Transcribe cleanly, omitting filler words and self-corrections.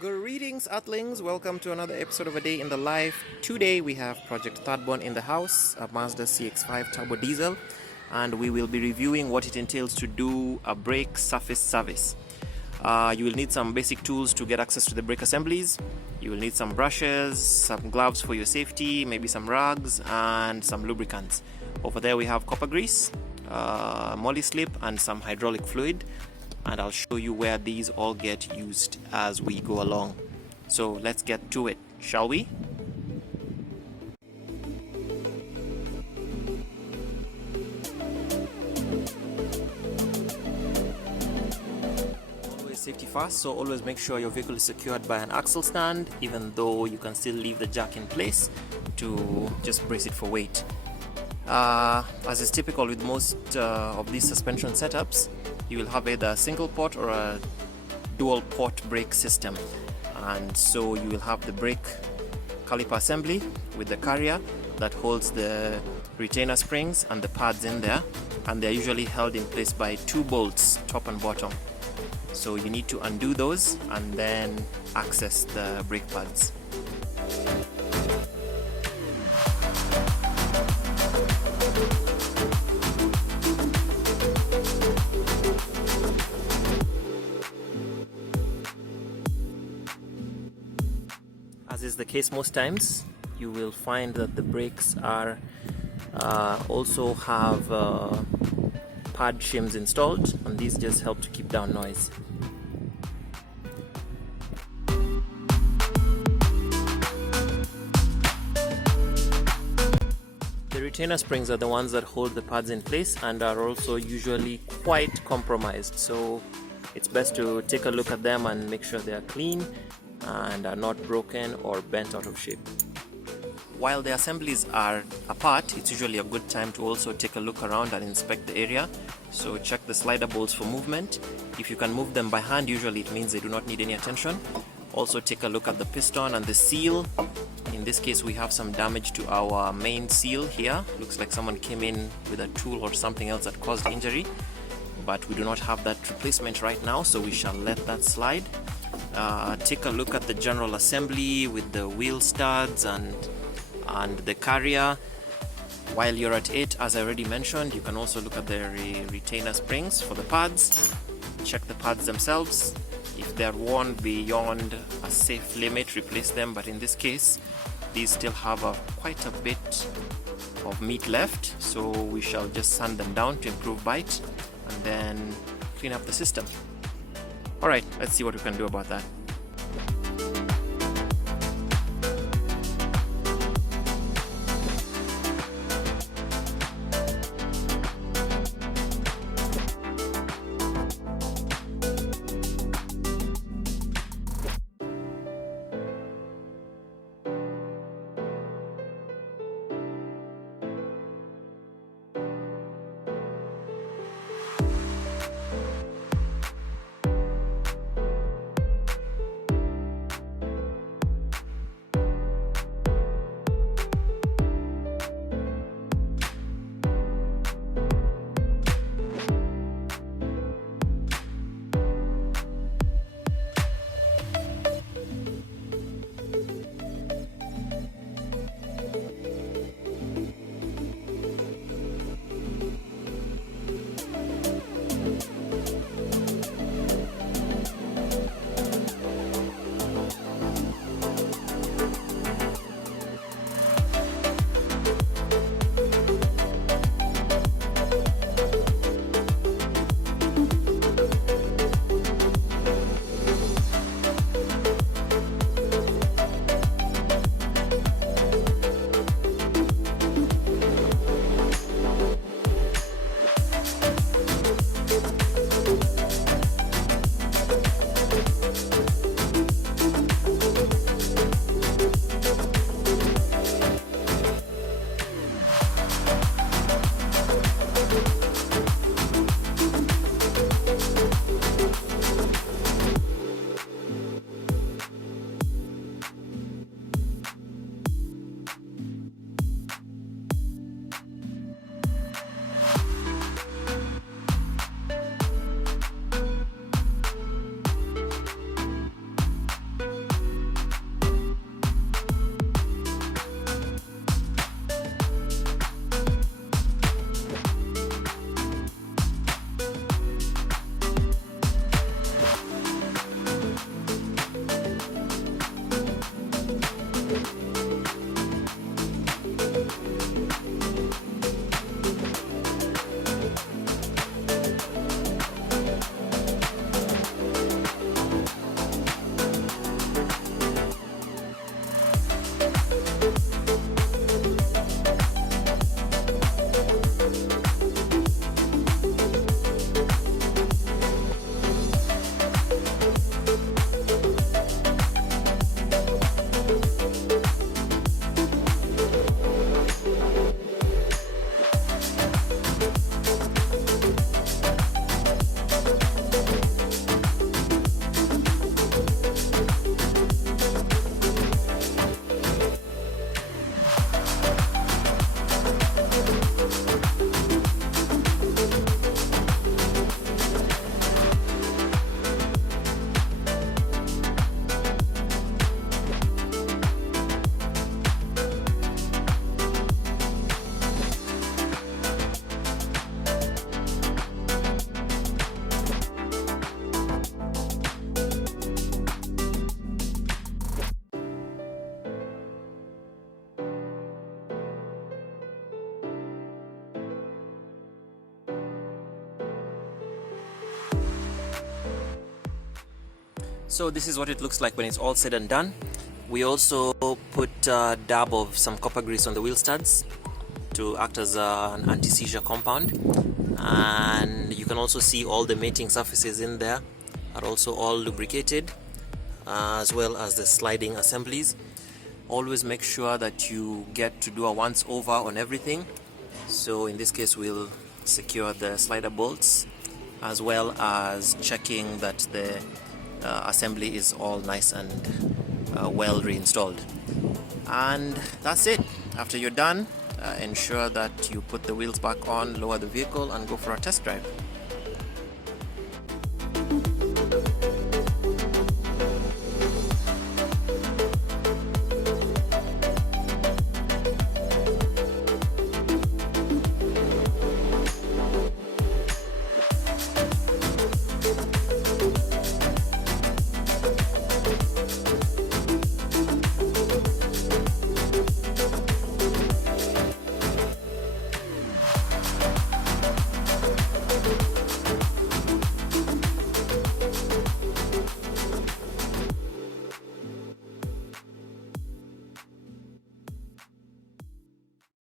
Greetings, Earthlings. Welcome to another episode of A Day in the Life. Today we have Project Thirdborn in the house, a Mazda CX-5 Turbo Diesel, and we will be reviewing what it entails to do a brake surface service. You will need some basic tools to get access to the brake assemblies. You will need some brushes, some gloves for your safety, maybe some rugs, and some lubricants. Over there we have copper grease, moly slip, and some hydraulic fluid. And I'll show you where these all get used as we go along. So let's get to it, shall we? Always safety first, so always make sure your vehicle is secured by an axle stand, even though you can still leave the jack in place to just brace it for weight. As is typical with most of these suspension setups, you will have either a single port or a dual port brake system, and so you will have the brake caliper assembly with the carrier that holds the retainer springs and the pads in there, and they're usually held in place by two bolts, top and bottom. So you need to undo those and then access the brake pads. As is the case most times, you will find that the brakes are also have pad shims installed, and these just help to keep down noise. The retainer springs are the ones that hold the pads in place and are also usually quite compromised, so it's best to take a look at them and make sure they are clean and are not broken or bent out of shape. While the assemblies are apart, it's usually a good time to also take a look around and inspect the area. So check the slider bolts for movement. If you can move them by hand, usually it means they do not need any attention. Also take a look at the piston and the seal. In this case we have some damage to our main seal here. Looks like someone came in with a tool or something else that caused injury, but we do not have that replacement right now, so we shall let that slide. Take a look at the general assembly with the wheel studs and the carrier. While you're at it, as I already mentioned, you can also look at the retainer springs for the pads. Check the pads themselves. If they're worn beyond a safe limit, replace them, but in this case these still have quite a bit of meat left, so we shall just sand them down to improve bite and then clean up the system. Alright, let's see what we can do about that. So this is what it looks like when it's all said and done. We also put a dab of some copper grease on the wheel studs to act as an anti-seizure compound, and you can also see all the mating surfaces in there are also all lubricated, as well as the sliding assemblies. Always make sure that you get to do a once over on everything. So in this case we'll secure the slider bolts, as well as checking that the assembly is all nice and well reinstalled. And that's it. After you're done, ensure that you put the wheels back on, lower the vehicle, and go for a test drive.